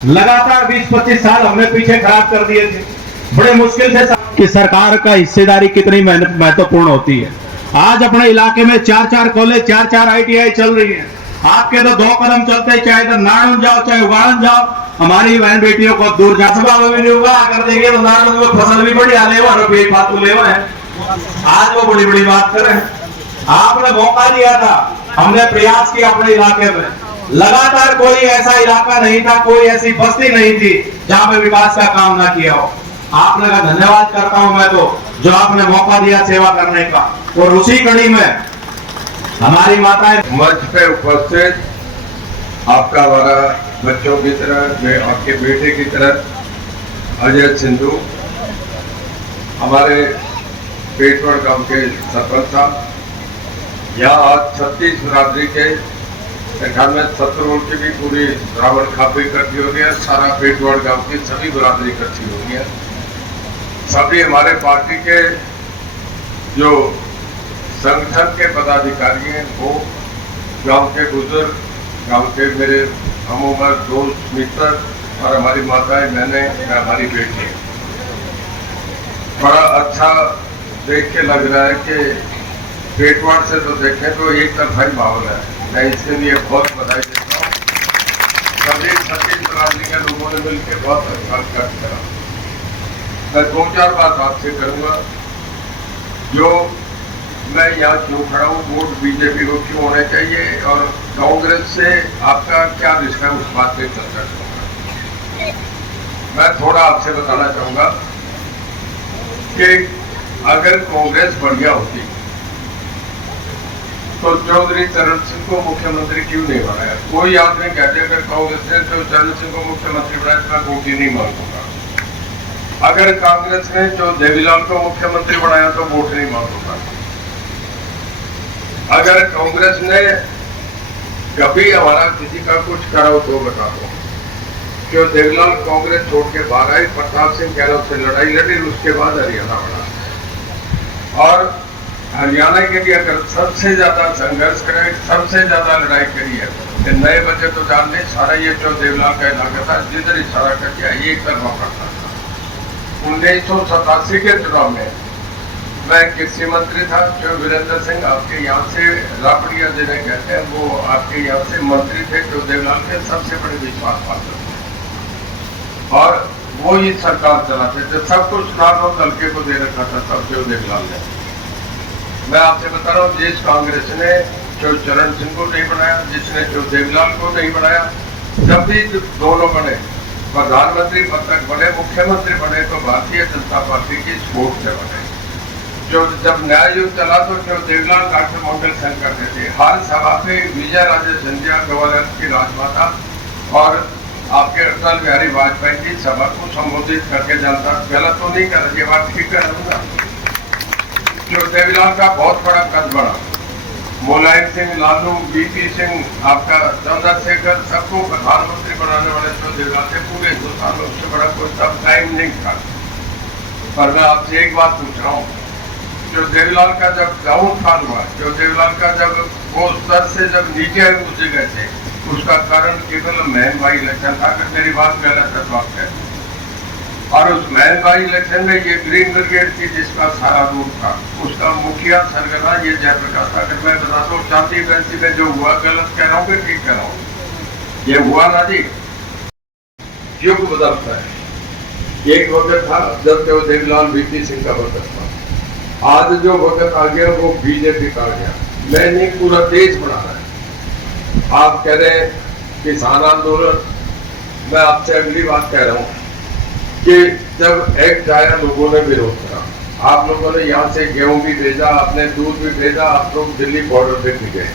लगातार 20-25 साल हमने पीछे खराब कर दिए थे। बड़े मुश्किल से कि सरकार का हिस्सेदारी कितनी महत्वपूर्ण होती है। आज अपने इलाके में 4-4 कॉलेज, 4-4 ITI चल रही है। आपके तो 2 कदम चलते, चाहे इधर नारायण जाओ चाहे उगाड़न जाओ, हमारी बहन बेटियों को दूर जा सभा में भी नहीं होगा। अगर देंगे तो नारायण में फसल भी बड़ी आले फातू ले है। आज वो बड़ी बड़ी बात करें। आपने मौका दिया था, हमने प्रयास किया अपने इलाके में। लगातार कोई ऐसा इलाका नहीं था, कोई ऐसी बस्ती नहीं थी जहां पे विकास का काम ना किया हो। आपने का धन्यवाद करता हूं मैं तो, जो आपने मौका दिया सेवा करने का। और उसी कड़ी में हमारी माताएं मंच पे उपस्थित आपका हमारा बच्चों की तरह, मैं आपके बेटे की तरह अजय सिंधु, हमारे पेटवड़ गांव के सरपंच साहब, यहाँ आज 36 बरादरी के 98-70 की भी पूरी रावण खापी इकट्ठी हो गई है। सारा पेटवड़ गांव की सभी बरादरी इकट्ठी हो गई है। सभी हमारे पार्टी के जो संगठन के पदाधिकारी हैं, वो गांव के बुजुर्ग, गांव के मेरे हम उम्र दोस्त मित्र और हमारी माताएं, बहनें, हमारी बेटी। बड़ा अच्छा देख के लग रहा है कि पेटवाड़ से तो देखें तो एक तरफा माहौल है। मैं इसके लिए बहुत बधाई देता हूँ। सभी 36 बरादरी के लोगों ने मिलकर बहुत अच्छा काम करा। मैं 2-4 बात आपसे करूँगा। जो मैं यहाँ क्यों खड़ा हूँ, वोट बीजेपी को क्यों होने चाहिए और कांग्रेस से आपका क्या रिश्ता है, उस बात पे चर्चा करूँगा। मैं थोड़ा आपसे बताना चाहूँगा कि अगर कांग्रेस बढ़िया होती तो चौधरी चरण सिंह को मुख्यमंत्री क्यों नहीं बनाया। कोई आदमी कहते अगर कांग्रेस ने जो चरण सिंह को मुख्यमंत्री बनाया तो मैं वोट ही नहीं मांगूंगा। अगर कांग्रेस ने जो देवीलाल को मुख्यमंत्री बनाया तो वोट नहीं मांगूंगा। अगर कांग्रेस ने कभी हमारा किसी का कुछ करा हो तो बता दो। जो देवीलाल कांग्रेस छोड़ के बाहर आए, प्रताप सिंह गहलोत से लड़ाई लड़ी, उसके बाद हरियाणा बढ़ा। और हरियाणा के लिए अगर सबसे ज्यादा संघर्ष करे, सबसे ज्यादा लड़ाई करी है, तो नए बजे तो जानने सारा ये जो देवलाल का इलाका था, जिधर इशारा कर दिया एक तरफा पड़ता था। 1987 के चुनाव में मैं कृषि मंत्री था, जो वीरेंद्र सिंह आपके यहाँ से रापड़िया जिन्हें कहते हैं, वो आपके यहाँ से मंत्री थे, जो देवलाल के सबसे बड़े विश्वास पात्र थे। और वो ही सरकार चलाते थे, सब कुछ नानो दलके को दे रखा था तब जो देवलाल ने। मैं आपसे बता रहा हूँ, जिस कांग्रेस ने जो चरण सिंह को नहीं बनाया, जिसने जो देवलाल को नहीं बनाया, जब भी दोनों बने, प्रधानमंत्री पद तक बने, मुख्यमंत्री बने, तो भारतीय जनता पार्टी की सपोर्ट से बने। जो जब न्याय युद्ध चला तो जो देवलाल डॉक्टर मंगल सेन करते थे, हर सभा पे विजय राजे सिंधिया गवर्नर की राजमाता और आपके अटल बिहारी वाजपेयी की सभा को संबोधित करके जनता गलत तो नहीं कर, ये बात ठीक कर दूंगा। जो देवीलाल का बहुत बड़ा कद बढ़ा, मुलायम सिंह, लालू, BP सिंह, आपका चंद्रशेखर, सबको प्रधानमंत्री बनाने वाले जो देवीलाल थे, पूरे हिंदुस्तान में उससे बड़ा कोई तब टाइम नहीं था। पर मैं आपसे एक बात पूछ रहा हूँ, जो देवीलाल का जब डाउनफॉल हुआ, जो देवीलाल का जब वो स्तर से जब नीचे उतरे गए थे, उसका कारण केवल महन भाई इलेक्शन था। अगर मेरी बात गलत है तो आप कहते। और उस महन भाई इलेक्शन में ये ग्रीन ब्रिगेड की जिसका सारा रूप था, उसका मुखिया सरगना ये जयप्रकाश था। अगर मैं बता दूं, शांति बंसी में जो हुआ, गलत कह रहा हूँ कि ठीक कह रहा हूँ, ये हुआ ना जी। युग बदलता है। एक वक्त था जब जो देवीलाल BP सिंह का वक्त था, आज जो वक्त आ गया वो बीजेपी का आ गया। मैं नहीं, पूरा देश बना रहा है। आप कह रहे हैं किसान आंदोलन, मैं आपसे अगली बात कह रहा हूँ कि जब एक्ट आया लोगों ने विरोध करा, आप लोगों ने यहाँ से गेहूं भी भेजा, आपने दूध भी भेजा, आप लोग दिल्ली बॉर्डर पे भी गए।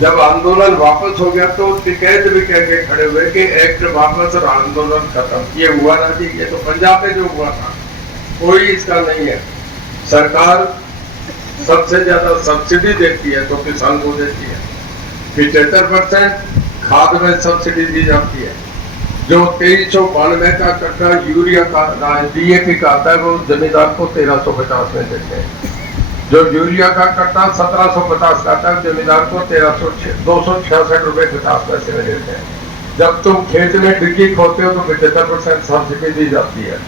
जब आंदोलन वापस हो गया तो टिकैत भी कह के खड़े हुए कि एक्ट वापस और आंदोलन खत्म। ये हुआ ना जी, ये तो पंजाब में जो हुआ था, कोई इसका नहीं है। सरकार सबसे ज्यादा सब्सिडी देती है तो किसान को देती है। 75% खाद में सब्सिडी दी जाती है। जो 2392 का कट्टा यूरिया का DAP का आता है, वो जमींदार को 1350 में देते हैं। जो यूरिया का कट्टा 1750 का आता है, जमींदार को 266 रुपए 50 पैसे में देते हैं। जब तुम खेत में डिग्गी खोते हो तो 75% सब्सिडी दी जाती है।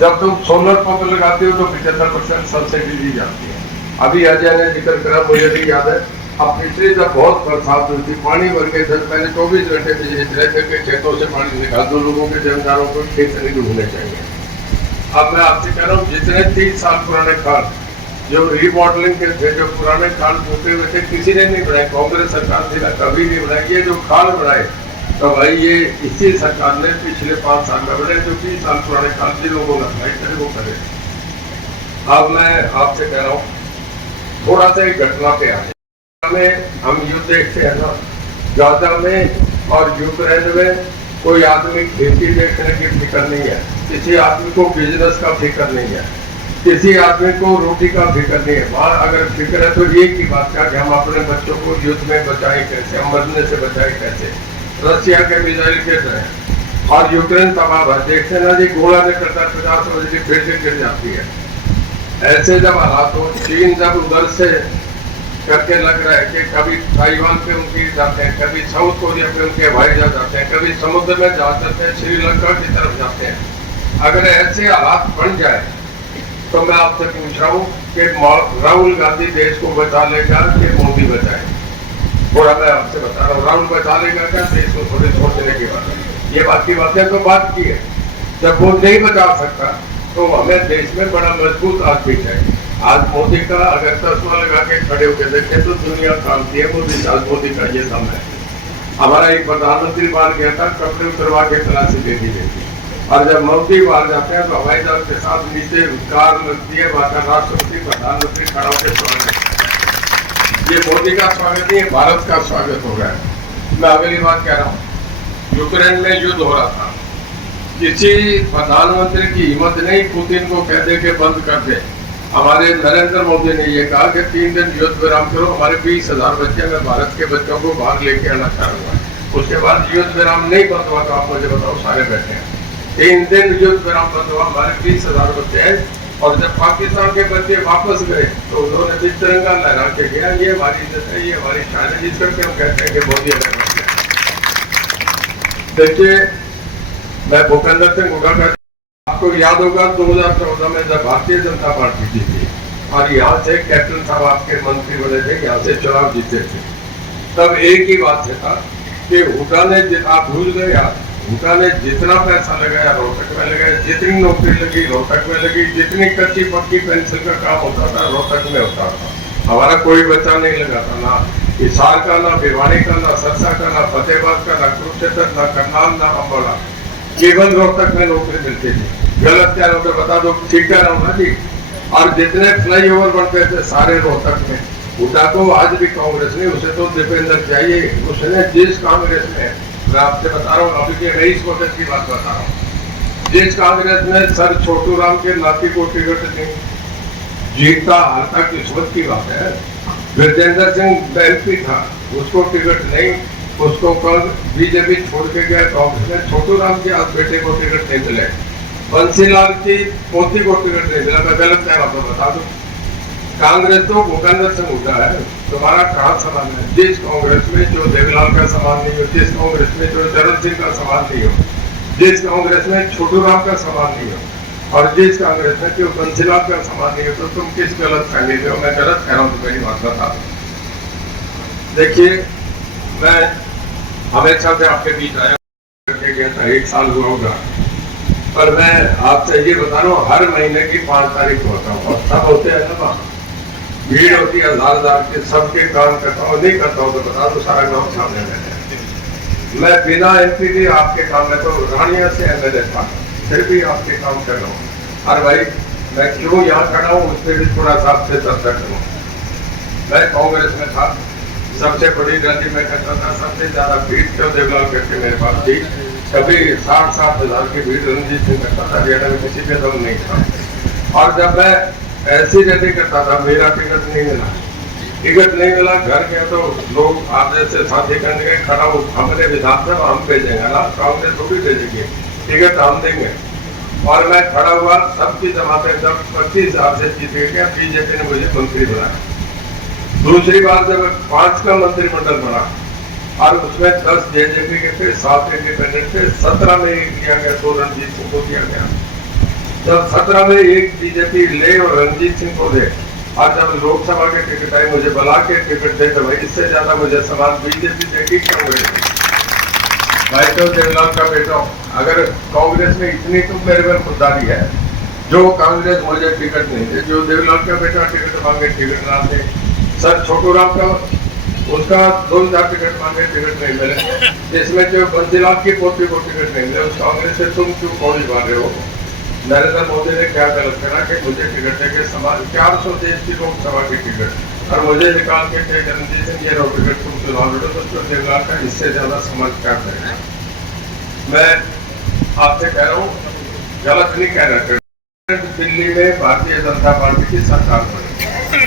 जब तुम सोलर पंप लगाते हो तो 75% सब्सिडी दी जाती है। अभी अजय ने जिक्र करा, मुझे भी याद है, अब पिछली जब बहुत बरसात हुई थी, पानी भर के सर पहले 24 घंटे बिजली चले थे कि खेतों से पानी निकाल दो, लोगों के जमींदारों को खेत नहीं डूबने चाहिए। अब मैं आपसे कह रहा हूँ, जितने 30 साल पुराने खाल जो रिमॉडलिंग के थे, जो पुराने खाल टूटे हुए थे, किसी ने नहीं बनाए, कांग्रेस सरकार थी ना, कभी नहीं बनाई। ये जो खाल बनाए तो भाई ये इसी सरकार ने पिछले 5 साल में बनाए, जो 30 साल पुराने खाल जिन लोगों ने बनाए थे वो करे। अब मैं आपसे कह रहा हूँ, थोड़ा सा एक घटना पे आए में हम युद्ध देखते हैं ना, गाजा में और यूक्रेन में कोई आदमी खेती देखने की फिक्र नहीं है, किसी आदमी को बिजनेस का फिक्र नहीं है, किसी आदमी को रोटी का फिक्र नहीं है। वहाँ अगर फिक्र है तो एक ही बात का कि हम अपने बच्चों को युद्ध में बचाएं कैसे, हम मरने से बचाएं कैसे। रशिया के मिसाइल के तरह और यूक्रेन तबाह है, देखते ना जी, गोला निकलता 50 बजे की बिल्डिंग गिर जाती है। ऐसे जब हालात हो, चीन जब उधर से करके लग रहा है कि कभी ताइवान पे उनकी जाते हैं, कभी साउथ कोरिया पे उनके हवाई जहाज जाते हैं, कभी समुद्र में जा जाते हैं, श्रीलंका की तरफ जाते हैं। अगर ऐसे हालात बन जाए तो मैं आपसे पूछ रहा हूँ कि राहुल गांधी देश को बचा लेगा कि मोदी बचाए? थोड़ा मैं आपसे बता रहा हूँ, राहुल बचा लेगा क्या देश को? थोड़ी सोचने की बात है, ये बात की बातें तो बात की है। जब वो नहीं बचा सकता तो हमें देश में बड़ा मजबूत आदमी चाहिए। आज मोदी का अगर चश्मा लगा के खड़े होकर देखे तो दुनिया कामती है। मोदी का ये दम है। हमारा एक प्रधानमंत्री बाहर गया था, कपड़े उतरवा के तलाशी दे दी गई थी, और जब मोदी बाहर जाते हैं तो हवाई जहाज के साथ नीचे कार लगती है, वहां का राष्ट्रपति प्रधानमंत्री खड़ा होकर स्वागत। ये मोदी का स्वागत नहीं है, भारत का स्वागत हो रहा है। मैं अगली बात कह रहा हूँ, यूक्रेन में युद्ध हो रहा था, किसी प्रधानमंत्री की हिम्मत नहीं पुतिन को कह दे के बंद कर दे। हमारे नरेंद्र मोदी ने ये कहा कि 3 दिन युद्ध विराम करो, हमारे 20,000 बच्चे, मैं भारत के बच्चों को बाहर लेके आना चाहूंगा। उसके बाद युद्ध विराम नहीं बंद हुआ तो आप मुझे बताओ, सारे बैठे हैं। 3 दिन युद्ध विराम बंद हुआ, हमारे 20,000 बच्चे हैं, और जब पाकिस्तान के बच्चे वापस गए तो उन्होंने भी तिरंगा लहरा के गया। ये हमारी इज्जत है, ये हमारी शान है, जिस करके हम कहते हैं कि मोदी अलग। देखिए, मैं भूपेंद्र सिंह हुड्डा का, आपको याद होगा 2014 में जब भारतीय जनता पार्टी जीती और यहाँ से कैप्टन साहब आपके मंत्री बने थे, यहाँ से चुनाव जीते थे, तब एक ही बात था कि हुड्डा ने, आप भूल गए यार, हुड्डा ने जितना पैसा लगाया रोहतक में लगाया, जितनी नौकरी लगी रोहतक में लगी, जितनी कच्ची पक्की पेंसिल का काम होता था रोहतक में होता था। हमारा कोई बच्चा नहीं लगाता, ना हिसार का, ना भिवानी का, ना सरसा का, ना फतेहाबाद का, ना कुरुक्षेत्र, ना करनाल, ना अम्बाला, केवल रोहतक में नौकरी मिलती थी। गलत क्या होता बता दो, ठीक कह रहा हूँ ना जी। और जितने फ्लाईओवर बनते थे सारे रोहतक में। हुड्डा को आज भी कांग्रेस ने, उसे तो दीपेंद्र चाहिए, उसने जिस कांग्रेस में, मैं आपसे बता रहा हूँ, अभी के रईस कोटेज की बात बता रहा हूँ, जिस कांग्रेस में सर छोटू राम के नाती को टिकट नहीं, जीतता हारता किस्मत की बात है। वीरेंद्र सिंह एमपी था, उसको टिकट नहीं, उसको कल बीजेपी छोड़ के गया कांग्रेस में। छोटू राम के आज बेटे को टिकट नहीं मिले, बंसीलाल की पोती को टिकट नहीं मिला। मैं गलत कह रहा था, बता दो। कांग्रेस तो भूपेंद्र सिंह हुड्डा है, तुम्हारा कहाँ सवाल है? जिस कांग्रेस में जो देवलाल का सवाल नहीं हो, जिस कांग्रेस में जो चरण सिंह का सवाल नहीं हो, जिस कांग्रेस में छोटू राम का सवाल नहीं हो, और जिस कांग्रेस में जो बंसीलाल का सवाल नहीं हो, तो तुम किस गलत फहमी में हो? मैं गलत कह रहा हूँ तो मेरी बात बता दो। देखिए, मैं हमेशा से आपके बीच आया करके गया था, 1 साल हुआ होगा, पर मैं आपसे ये बता रहा हूँ, हर महीने की 5 तारीख को होता हूँ, और सब होते हैं ना, भीड़ होती है हजार के, सबके काम करता हूँ। नहीं करता हूँ तो बता दो, सारा गाँव सामने बैठे। मैं बिना एमपी भी आपके काम में, तो रानिया से एमएलए था, फिर भी आपके काम कर रहा हूँ। और भाई मैं क्यों यहाँ खड़ा हूँ उस पर भी थोड़ा सा आपसे चर्चा करूँ। मैं कांग्रेस में था, सबसे बड़ी रैली में करता था, सबसे ज्यादा भीड़ क्यों देवलाल करके मेरे पास थी। कभी 60-60 हजार की भीड़ रणजीत सिंह करता था, हरियाणा में किसी पे दम नहीं था। और जब मैं ऐसी रैली करता था, मेरा टिकट नहीं मिला, घर गया तो लोग आप जैसे साथी करने गए, खड़ा हो, हमारे विधानसभा हम भेजेंगे ना, कांग्रेस थोड़ी भेजेगी, टिकट हम देंगे। और मैं खड़ा हुआ, सबकी जमाते जब 25,000 से जीत गया, बीजेपी ने मुझे मंत्री बनाया। दूसरी बार जब 5 का मंत्रिमंडल बना और उसमें 10 जेजेपी के थे, 7 इंडिपेंडेंट थे, 17 में एक दिया गया, 2 रणजीत सिंह को दिया गया। जब 17 में एक बीजेपी ले और रणजीत सिंह को दे, आज जब लोकसभा के टिकट आए मुझे बुला के टिकट दे, तो भाई इससे ज्यादा मुझे सवाल बीजेपी देगी क्या हुए। भाई तो देवलाल का बेटा, अगर कांग्रेस में इतनी तो मेरे में खुददारी है, जो कांग्रेस मुझे टिकट नहीं दे, जो देवलाल का बेटा टिकट मांगे टिकट ना दे, सर छोटू राम का उसका 2000 टिकट मांगे टिकट नहीं मिले, इसमें जो बंसीलाल की पोती को टिकट नहीं मिले, उस कांग्रेस से तुम क्यों कौन मार रहे हो। नरेंद्र मोदी ने क्या गलत करा कि मुझे टिकट देके समाज 400 देश की लोकसभा की टिकट और मुझे निकाल के रणजीत सिंह ये रहो टिकट तुम चुनाव लड़ो, तो देवलाल का इससे ज्यादा समाज क्या करेगा। मैं आपसे कह रहा हूँ, गलत नहीं कह रहा, दिल्ली में भारतीय जनता पार्टी की सरकार बनी,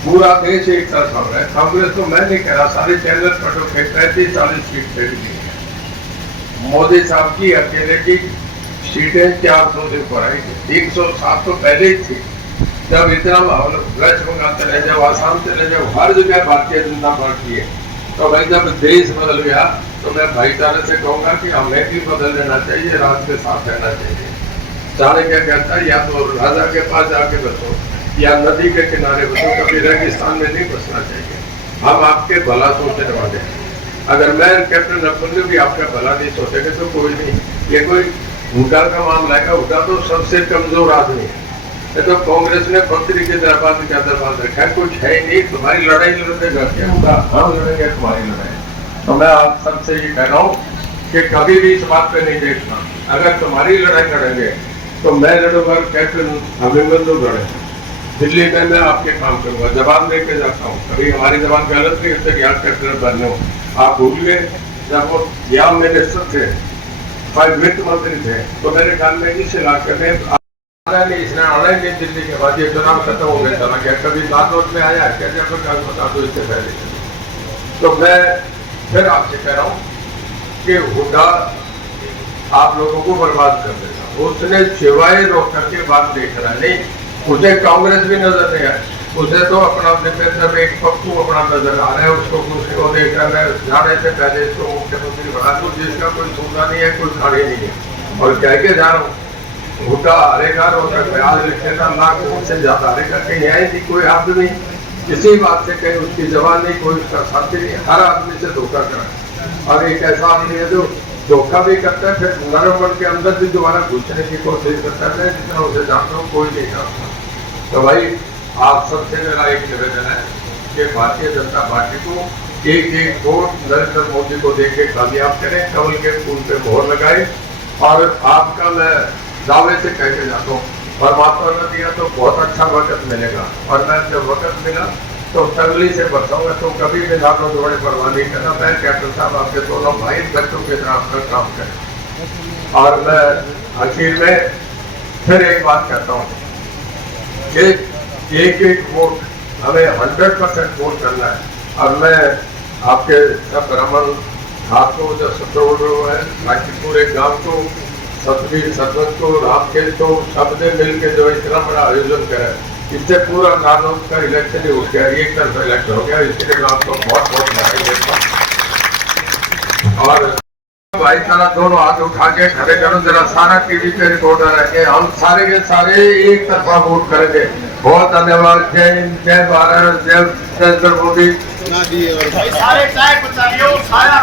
पूरा देश एक तरफ हो रहा है। कांग्रेस तो मैं नहीं कह रहा, सारे चैनल कटो के 35-40 सीट दे दी। मोदी साहब की अकेले की सीटें 400 से ऊपर आई थी, 307 तो पहले ही थी। जब इतना माहौल वेस्ट बंगाल चले जाओ, आसाम चले जाओ, हर जगह भारतीय जनता पार्टी है। तो भाई जब देश बदल गया तो मैं भाईचारे से कहूंगा कि हमें भी बदल लेना चाहिए, राज के साथ रहना चाहिए। चाहे क्या कहता है, या तो राजा के पास जाके बसो या नदी के किनारे बसो, कभी रेगिस्तान में नहीं बसना चाहिए। हम आपके भला सोचने वाले हैं। अगर मैं कैप्टन अब्दुल भी आपका भला नहीं सोचेंगे तो कोई नहीं। ये कोई हुड्डा का मामला है, हुड्डा तो सबसे कमजोर आदमी है। तो कांग्रेस ने मंत्री के दरबार क्या दरबार रखा है, कुछ है ही नहीं। तुम्हारी लड़ाई लड़ते करके हम लड़ेंगे तुम्हारी लड़ाई। तो मैं आप सबसे ये कह रहा हूँ कि कभी भी इस बात पे नहीं देखना, अगर तुम्हारी लड़ाई लड़ेंगे तो मैं लड़ूंगा, कैप्टन अभिनंदन लड़ेंगे। दिल्ली में मैं आपके काम करूंगा, जवाब दे के जाता हूँ। कभी हमारी जवान गलत नहीं होती, याद कैप्टन बनने हो। आप भूल गए जब वो या मिनिस्टर थे, 5 वित्त मंत्री थे, तो मेरे ख्याल में इस इलाके में इसने आना ही नहीं। दिल्ली के बाद ये चुनाव खत्म हो गया, चला गया। कभी बात में आया क्या, जब बता दो इससे पहले। तो मैं फिर आपसे कह रहा हूँ कि हुड्डा आप लोगों को बर्बाद कर देगा। उसने सिवाय रोक करके बात देख रहा है, नहीं उसे कांग्रेस भी नजर नहीं आए, उसे तो अपना दीपेंद्र एक पप्पू अपना नजर आ रहा है, उसको कुछ को देख रहा है। जाने से पहले इसको मुख्यमंत्री बना दूं, जिसका कोई सूखा नहीं है, कोई खाड़ी नहीं है। और कह के जा रहा हूँ, हुड्डा हारेगा, रोहतक में आज लिखेगा, लाख से ज्यादा हारेगा। कहीं है नहीं कोई आदमी किसी बात से, कहीं उसकी जवान नहीं, कोई उसका साथी नहीं, हर आदमी से धोखा करा। और एक ऐसा आदमी है जो धोखा भी करता है, फिर नरम मन के अंदर भी दोबारा घुसने की कोशिश करता है। जितना उसे जानता हूँ कोई नहीं जानता। तो भाई आप सबसे मेरा एक निवेदन है कि भारतीय जनता पार्टी को एक वोट नरेंद्र मोदी को देके कामयाब करें, कमल के फूल पे मोहर लगाए। और आपका मैं दावे से कह के जाता हूँ, परमात्मा ने दिया तो बहुत अच्छा वक्त मिलेगा। और मैं जब वक्त मिला तो तगली से बरसाऊंगा, तो कभी भी लाखों जोड़े परवाह नहीं करना। मैं कैप्टन साहब आपके दोनों भाई बच्चों के तरह अपना काम करें। और मैं आखिर में फिर एक बात कहता हूँ कि एक वोट हमें 100% वोट करना है। और मैं आपके सब ब्राह्मण आपको जो सत्रोड है, बाकी पूरे गांव को, सतवीर सरपंच को, रामखेल को, सबने मिलकर जो इतना बड़ा आयोजन करा, इससे पूरा नानौर का इलेक्शन ही उठ गया, एक तरफ इलेक्शन हो गया। इसके लिए मैं आपको बहुत बहुत बधाई देता हूँ। और भाई सारा दोनों हाथ उठा के खड़े करो जरा, सारा टीवी पे रिकॉर्डर है, हम सारे के सारे एक तरफा वोट करेंगे। बहुत धन्यवाद। जय हिंद, जय भारत, जय नरेंद्र मोदी। सारे चाय पचाइयो, सारा